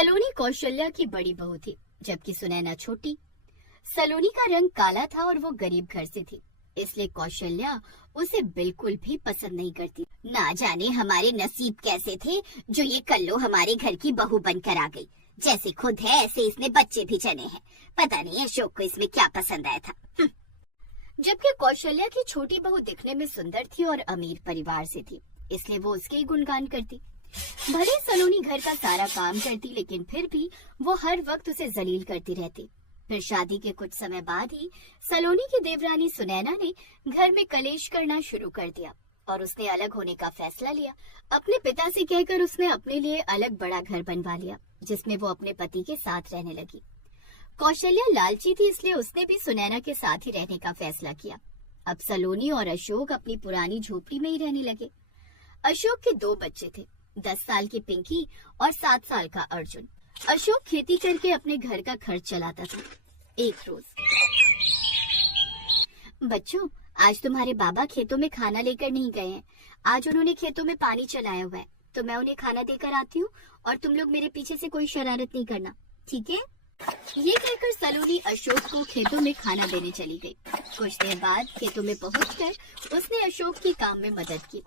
सलोनी कौशल्या की बड़ी बहू थी, जबकि सुनैना छोटी। सलोनी का रंग काला था और वो गरीब घर से थी, इसलिए कौशल्या उसे बिल्कुल भी पसंद नहीं करती। ना जाने हमारे नसीब कैसे थे जो ये कल्लो हमारे घर की बहू बनकर आ गई। जैसे खुद है ऐसे इसने बच्चे भी जने हैं। पता नहीं अशोक को इसमें क्या पसंद आया था। जबकि कौशल्या की छोटी बहू दिखने में सुंदर थी और अमीर परिवार से थी, इसलिए वो उसके ही गुणगान करती। भले सलोनी घर का सारा काम करती, लेकिन फिर भी वो हर वक्त उसे जलील करती रहती। फिर शादी के कुछ समय बाद ही सलोनी की देवरानी सुनैना ने घर में कलेश करना शुरू कर दिया और उसने अलग होने का फैसला लिया। अपने पिता से कहकर उसने अपने लिए अलग बड़ा घर बनवा लिया, जिसमें वो अपने पति के साथ रहने लगी। कौशल्या लालची थी, इसलिए उसने भी सुनैना के साथ ही रहने का फैसला किया। अब सलोनी और अशोक अपनी पुरानी झोपड़ी में ही रहने लगे। अशोक के 2 बच्चे थे, 10 साल की पिंकी और 7 साल का अर्जुन। अशोक खेती करके अपने घर का खर्च चलाता था। एक रोज, बच्चों, आज तुम्हारे बाबा खेतों में खाना लेकर नहीं गए हैं। आज उन्होंने खेतों में पानी चलाया हुआ है, तो मैं उन्हें खाना देकर आती हूँ और तुम लोग मेरे पीछे से कोई शरारत नहीं करना, ठीक है? ये कहकर सलोनी अशोक को खेतों में खाना देने चली गई। कुछ देर बाद खेतों में पहुंचकर उसने अशोक की काम में मदद की,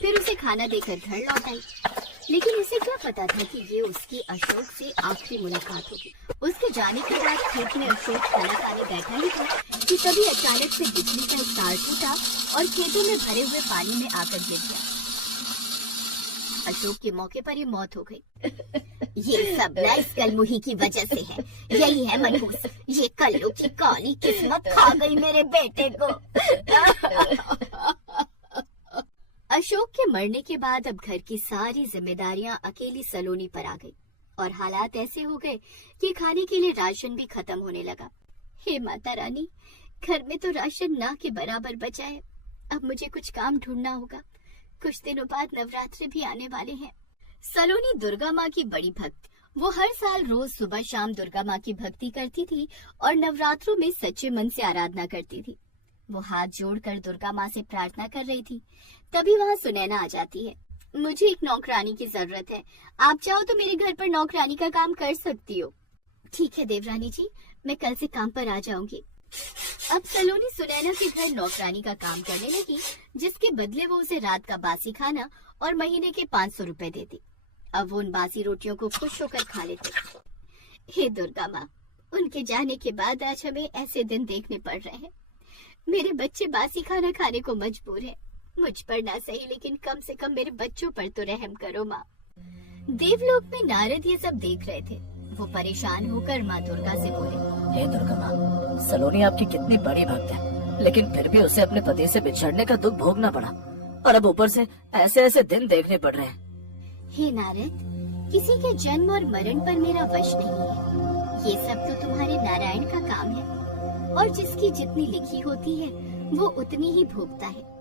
फिर उसे खाना देकर घर लौट आई। लेकिन उसे क्या पता था कि ये उसकी अशोक से आखिरी मुलाकात होगी। उसके जाने के बाद खेत में अशोक खाना खाने बैठा ही था कि तभी अचानक से बिजली का एक तार टूटा और खेतों में भरे हुए पानी में आकर गिर गया। अशोक की मौके पर ही मौत हो गई। ये सब ना इस कलमुही की वजह से है। यही है मनहूस, ये कल्लू की काली किस्मत खा गई मेरे बेटे को। अशोक के मरने के बाद अब घर की सारी जिम्मेदारियां अकेली सलोनी पर आ गई और हालात ऐसे हो गए कि खाने के लिए राशन भी खत्म होने लगा। हे माता रानी, घर में तो राशन ना के बराबर बचा है। अब मुझे कुछ काम ढूंढना होगा। कुछ दिनों बाद नवरात्रि भी आने वाले हैं। सलोनी दुर्गा माँ की बड़ी भक्त। वो हर साल रोज सुबह शाम दुर्गा माँ की भक्ति करती थी और नवरात्रों में सच्चे मन से आराधना करती थी। वो हाथ जोड़कर दुर्गा माँ से प्रार्थना कर रही थी, तभी वहाँ सुनैना आ जाती है। मुझे एक नौकरानी की जरूरत है, आप चाहो तो मेरे घर पर नौकरानी का काम कर सकती हो। ठीक है देवरानी जी, मैं कल से काम पर आ जाऊंगी। अब सलोनी सुनैना के घर नौकरानी का काम करने लगी, जिसके बदले वो उसे रात का बासी खाना और महीने के 500 रुपए देती। अब वो उन बासी रोटियों को खुश होकर खा लेते। हे दुर्गा माँ, उनके जाने के बाद आज हमें ऐसे दिन देखने पड़ रहे हैं। मेरे बच्चे बासी खाना खाने को मजबूर हैं। मुझ पर ना सही, लेकिन कम से कम मेरे बच्चों पर तो रहम करो माँ। देवलोक में नारद ये सब देख रहे थे। वो परेशान होकर माँ दुर्गा से बोले, हे दुर्गा माँ, सलोनी आपकी कितनी बड़ी भक्त है, लेकिन फिर भी उसे अपने पति से बिछड़ने का दुख भोगना पड़ा और अब ऊपर से ऐसे ऐसे दिन देखने पड़ रहे हैं। हे नारद, किसी के जन्म और मरण पर मेरा वश नहीं है। ये सब तो तुम्हारे नारायण का काम है और जिसकी जितनी लिखी होती है वो उतनी ही भोगता है।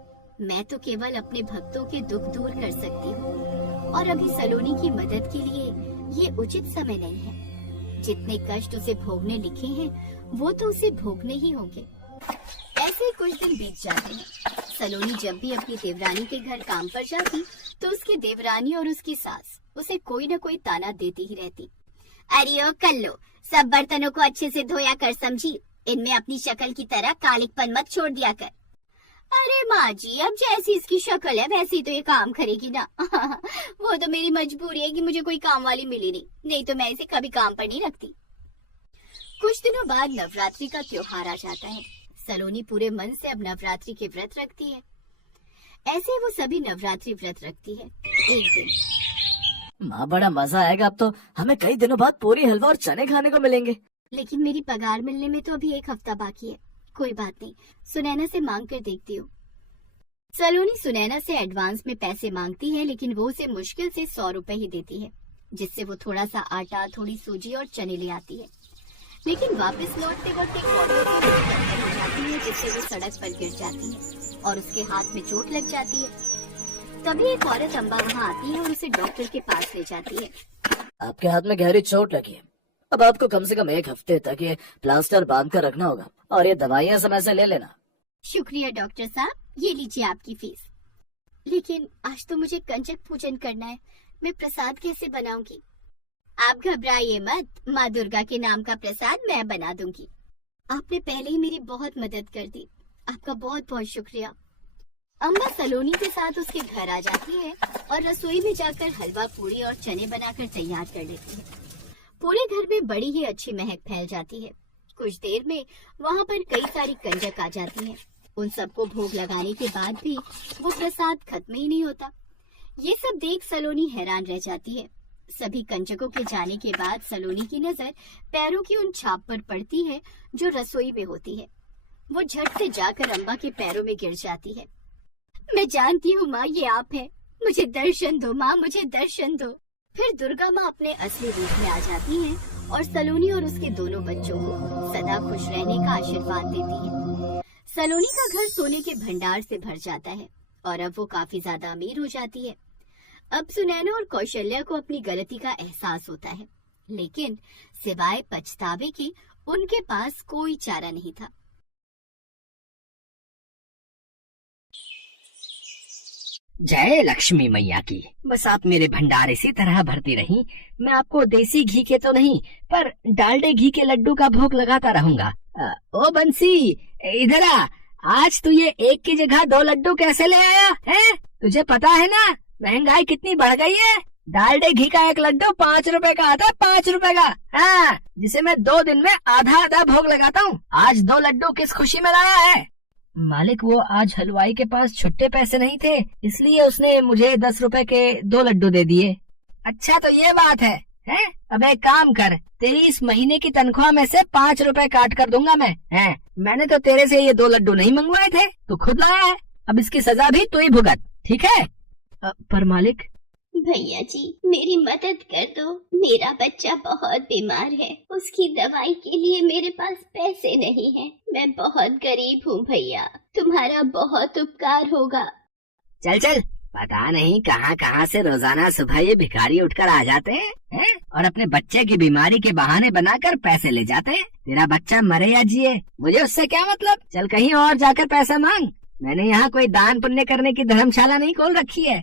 मैं तो केवल अपने भक्तों के दुख दूर कर सकती हूँ और अभी सलोनी की मदद के लिए ये उचित समय नहीं है। जितने कष्ट उसे भोगने लिखे हैं वो तो उसे भोगने ही होंगे। ऐसे कुछ दिन बीत जाते हैं। सलोनी जब भी अपनी देवरानी के घर काम पर जाती तो उसकी देवरानी और उसकी सास उसे कोई न कोई ताना देती ही रहती। अरे ओ कल्लो, सब बर्तनों को अच्छे से धोया कर समझी, इनमें अपनी शक्ल की तरह कालिकपन मत छोड़ दिया कर। अरे माँ जी, अब जैसी इसकी शक्ल है वैसी तो ये काम करेगी ना। वो तो मेरी मजबूरी है कि मुझे कोई काम वाली मिली नहीं तो मैं इसे कभी काम पर नहीं रखती। कुछ दिनों बाद नवरात्रि का त्योहार आ जाता है। सलोनी पूरे मन से अब नवरात्रि के व्रत रखती है। ऐसे वो सभी नवरात्रि व्रत रखती है। एक दिन, माँ बड़ा मजा आएगा, अब तो हमें कई दिनों बाद पूरी हलवा और चने खाने को मिलेंगे। लेकिन मेरी पगार मिलने में तो अभी 1 हफ्ता बाकी है। कोई बात नहीं, सुनैना से मांग कर देखती हूँ। सलोनी सुनैना से एडवांस में पैसे मांगती है, लेकिन वो उसे मुश्किल से 100 रुपए ही देती है, जिससे वो थोड़ा सा आटा, थोड़ी सूजी और चने ले आती है। लेकिन वापस लौटते वक्त एक ऑटो से टक्कर हो जाती है, जिससे वो सड़क पर गिर जाती है और उसके हाथ में चोट लग जाती है। तभी एक औरत अम्बा वहाँ आती है और उसे डॉक्टर के पास ले जाती है। आपके हाथ में गहरी चोट लगी है, अब आपको कम से कम 1 हफ्ते तक ये प्लास्टर बांध कर रखना होगा और ये दवाइयाँ समय से ले लेना। शुक्रिया डॉक्टर साहब, ये लीजिए आपकी फीस। लेकिन आज तो मुझे कंजक पूजन करना है, मैं प्रसाद कैसे बनाऊंगी? आप घबराइए मत, माँ दुर्गा के नाम का प्रसाद मैं बना दूंगी। आपने पहले ही मेरी बहुत मदद कर दी, आपका बहुत बहुत शुक्रिया। अम्मा सलोनी के साथ उसके घर आ जाती है और रसोई में जाकर हलवा पूरी और चने बनाकर तैयार कर लेती है। पूरे घर में बड़ी ही अच्छी महक फैल जाती है। कुछ देर में वहाँ पर कई सारी कंजक आ जाती हैं। उन सबको भोग लगाने के बाद भी वो प्रसाद खत्म ही नहीं होता। ये सब देख सलोनी हैरान रह जाती है। सभी कंजकों के जाने के बाद सलोनी की नजर पैरों की उन छाप पर पड़ती है जो रसोई में होती है। वो झट से जाकर अम्मा के पैरों में गिर जाती है। मैं जानती हूँ माँ, ये आप हैं। मुझे दर्शन दो माँ, मुझे दर्शन दो। फिर दुर्गा माँ अपने असली रूप में आ जाती हैं और सलोनी और उसके दोनों बच्चों को सदा खुश रहने का आशीर्वाद देती है। सलोनी का घर सोने के भंडार से भर जाता है और अब वो काफी ज्यादा अमीर हो जाती है। अब सुनैना और कौशल्या को अपनी गलती का एहसास होता है, लेकिन सिवाय पछतावे के उनके पास कोई चारा नहीं था। जय लक्ष्मी मैया की। बस आप मेरे भंडार इसी तरह भरती रही, मैं आपको देसी घी के तो नहीं पर डालडे घी के लड्डू का भोग लगाता रहूंगा। ओ बंसी, इधर आ। आज तू ये एक की जगह 2 लड्डू कैसे ले आया है? तुझे पता है ना महंगाई कितनी बढ़ गई है। डालडे घी का एक लड्डू 5 रुपए का आता है, 5 रुपए का। हाँ, जिसे मैं 2 दिन में आधा आधा भोग लगाता हूँ। आज 2 लड्डू किस खुशी में लाया है? मालिक, वो आज हलवाई के पास छुट्टे पैसे नहीं थे, इसलिए उसने मुझे 10 रुपए के 2 लड्डू दे दिए। अच्छा तो ये बात है, हैं? अब एक काम कर, तेरी इस महीने की तनख्वाह में से 5 रुपए काट कर दूंगा मैं। हैं? मैंने तो तेरे से ये 2 लड्डू नहीं मंगवाए थे, तू खुद लाया है। अब इसकी सजा भी तू ही भुगत, ठीक है? पर मालिक। भैया जी, मेरी मदद कर दो। मेरा बच्चा बहुत बीमार है, उसकी दवाई के लिए मेरे पास पैसे नहीं हैं। मैं बहुत गरीब हूँ भैया, तुम्हारा बहुत उपकार होगा। चल चल, पता नहीं कहाँ कहाँ से रोजाना सुबह ये भिखारी उठकर आ जाते हैं और अपने बच्चे की बीमारी के बहाने बनाकर पैसे ले जाते हैं। तेरा बच्चा मरे या जिए, मुझे उससे क्या मतलब। चल कहीं और जाकर पैसा मांग। मैंने यहाँ कोई दान पुण्य करने की धर्मशाला नहीं खोल रखी है।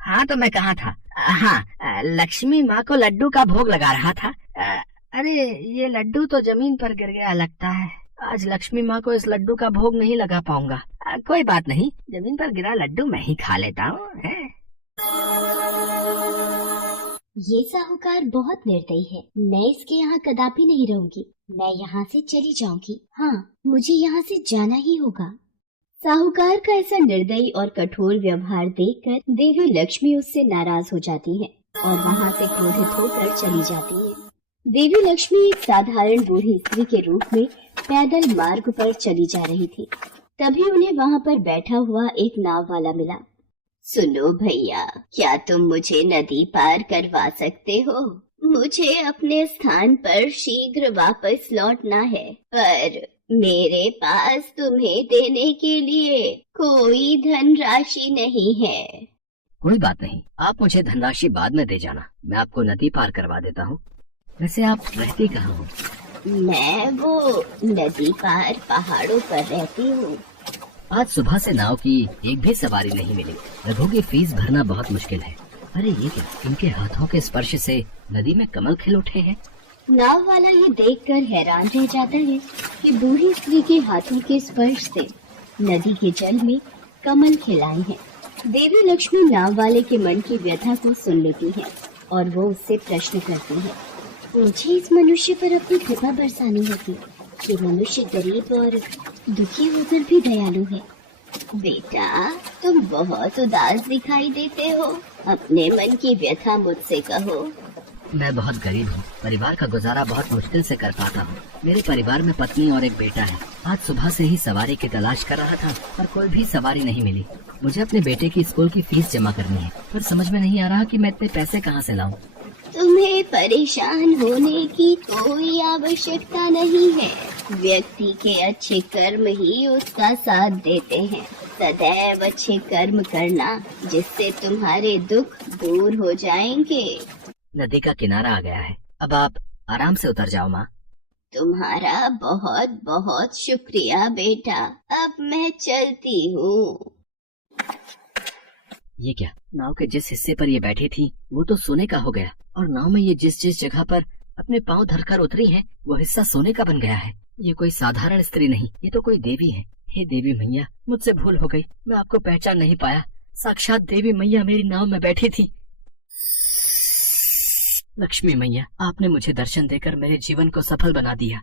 हाँ तो मैं कहाँ था? हाँ, लक्ष्मी माँ को लड्डू का भोग लगा रहा था। अरे ये लड्डू तो जमीन पर गिर गया लगता है। आज लक्ष्मी माँ को इस लड्डू का भोग नहीं लगा पाऊंगा। कोई बात नहीं, जमीन पर गिरा लड्डू मैं ही खा लेता हूँ। ये साहूकार बहुत निर्दयी है। मैं इसके यहाँ कदापि नहीं रहूंगी। मैं यहाँ से चली जाऊंगी। हाँ, मुझे यहाँ से जाना ही होगा। साहूकार का ऐसा निर्दयी और कठोर व्यवहार देखकर देवी लक्ष्मी उससे नाराज हो जाती है और वहाँ से क्रोधित होकर चली जाती है। देवी लक्ष्मी एक साधारण बूढ़ी स्त्री के रूप में पैदल मार्ग पर चली जा रही थी। तभी उन्हें वहाँ पर बैठा हुआ एक नाव वाला मिला। सुनो भैया, क्या तुम मुझे नदी पार करवा सकते हो? मुझे अपने स्थान पर शीघ्र वापस लौटना है, पर मेरे पास तुम्हें देने के लिए कोई धनराशि नहीं है। कोई बात नहीं, आप मुझे धनराशि बाद में दे जाना, मैं आपको नदी पार करवा देता हूँ। वैसे आप रहती कहाँ हो? मैं वो नदी पार पहाड़ों पर रहती हूँ। आज सुबह से नाव की एक भी सवारी नहीं मिली। रघु की फीस भरना बहुत मुश्किल है। अरे ये क्या, इनके हाथों के स्पर्श से नदी में कमल खिल उठे हैं। नाव वाला ये देखकर हैरान रह जाता है कि बूढ़ी स्त्री के हाथों के स्पर्श से नदी के जल में कमल खिलाए हैं। देवी लक्ष्मी नाव वाले के मन की व्यथा को सुन लेती है और वो उससे प्रश्न करती है। मुझे इस मनुष्य पर अपनी कृपा बरसानी होती। ये मनुष्य गरीब और दुखी होकर भी दयालु है। बेटा, तुम बहुत उदास दिखाई देते हो। अपने मन की व्यथा मुझसे कहो। मैं बहुत गरीब हूँ, परिवार का गुजारा बहुत मुश्किल से कर पाता हूँ। मेरे परिवार में पत्नी और एक बेटा है। आज सुबह से ही सवारी की तलाश कर रहा था, पर कोई भी सवारी नहीं मिली। मुझे अपने बेटे की स्कूल की फीस जमा करनी है, पर समझ में नहीं आ रहा कि मैं इतने पैसे कहाँ से लाऊं। तुम्हें परेशान होने की कोई आवश्यकता नहीं है। व्यक्ति के अच्छे कर्म ही उसका साथ देते हैं। सदैव अच्छे कर्म करना, जिससे तुम्हारे दुख दूर हो जाएंगे। नदी का किनारा आ गया है, अब आप आराम से उतर जाओ माँ। तुम्हारा बहुत बहुत शुक्रिया बेटा, अब मैं चलती हूँ। ये क्या, नाव के जिस हिस्से पर ये बैठी थी वो तो सोने का हो गया, और नाव में ये जिस जिस जगह पर अपने पाँव धरकर उतरी है वो हिस्सा सोने का बन गया है। ये कोई साधारण स्त्री नहीं, ये तो कोई देवी है। हे देवी मैया, मुझसे भूल हो गई, मैं आपको पहचान नहीं पाया। साक्षात देवी मैया मेरी नाव में बैठी थी। लक्ष्मी मैया, आपने मुझे दर्शन देकर मेरे जीवन को सफल बना दिया।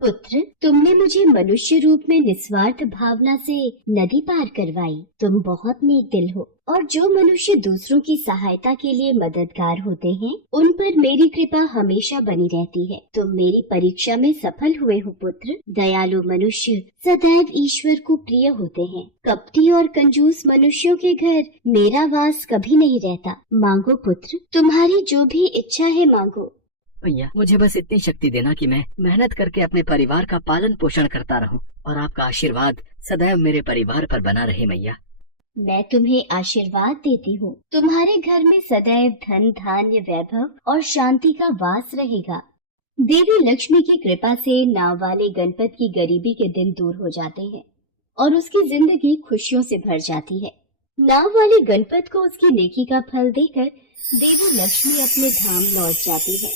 पुत्र, तुमने मुझे मनुष्य रूप में निस्वार्थ भावना से नदी पार करवाई। तुम बहुत नेक दिल हो, और जो मनुष्य दूसरों की सहायता के लिए मददगार होते हैं उन पर मेरी कृपा हमेशा बनी रहती है। तुम मेरी परीक्षा में सफल हुए हो पुत्र। दयालु मनुष्य सदैव ईश्वर को प्रिय होते हैं। कपटी और कंजूस मनुष्यों के घर मेरा वास कभी नहीं रहता। मांगो पुत्र, तुम्हारी जो भी इच्छा है मांगो। भैया, मुझे बस इतनी शक्ति देना कि मैं मेहनत करके अपने परिवार का पालन पोषण करता रहूं, और आपका आशीर्वाद सदैव मेरे परिवार पर बना रहे मैया। मैं तुम्हें आशीर्वाद देती हूँ, तुम्हारे घर में सदैव धन धान्य वैभव और शांति का वास रहेगा। देवी लक्ष्मी की कृपा से नाव वाले गणपत की गरीबी के दिन दूर हो जाते हैं और उसकी जिंदगी खुशियों से भर जाती है। नाव वाले गणपत को उसकी नेकी का फल देकर देवी लक्ष्मी अपने धाम लौट जाती है।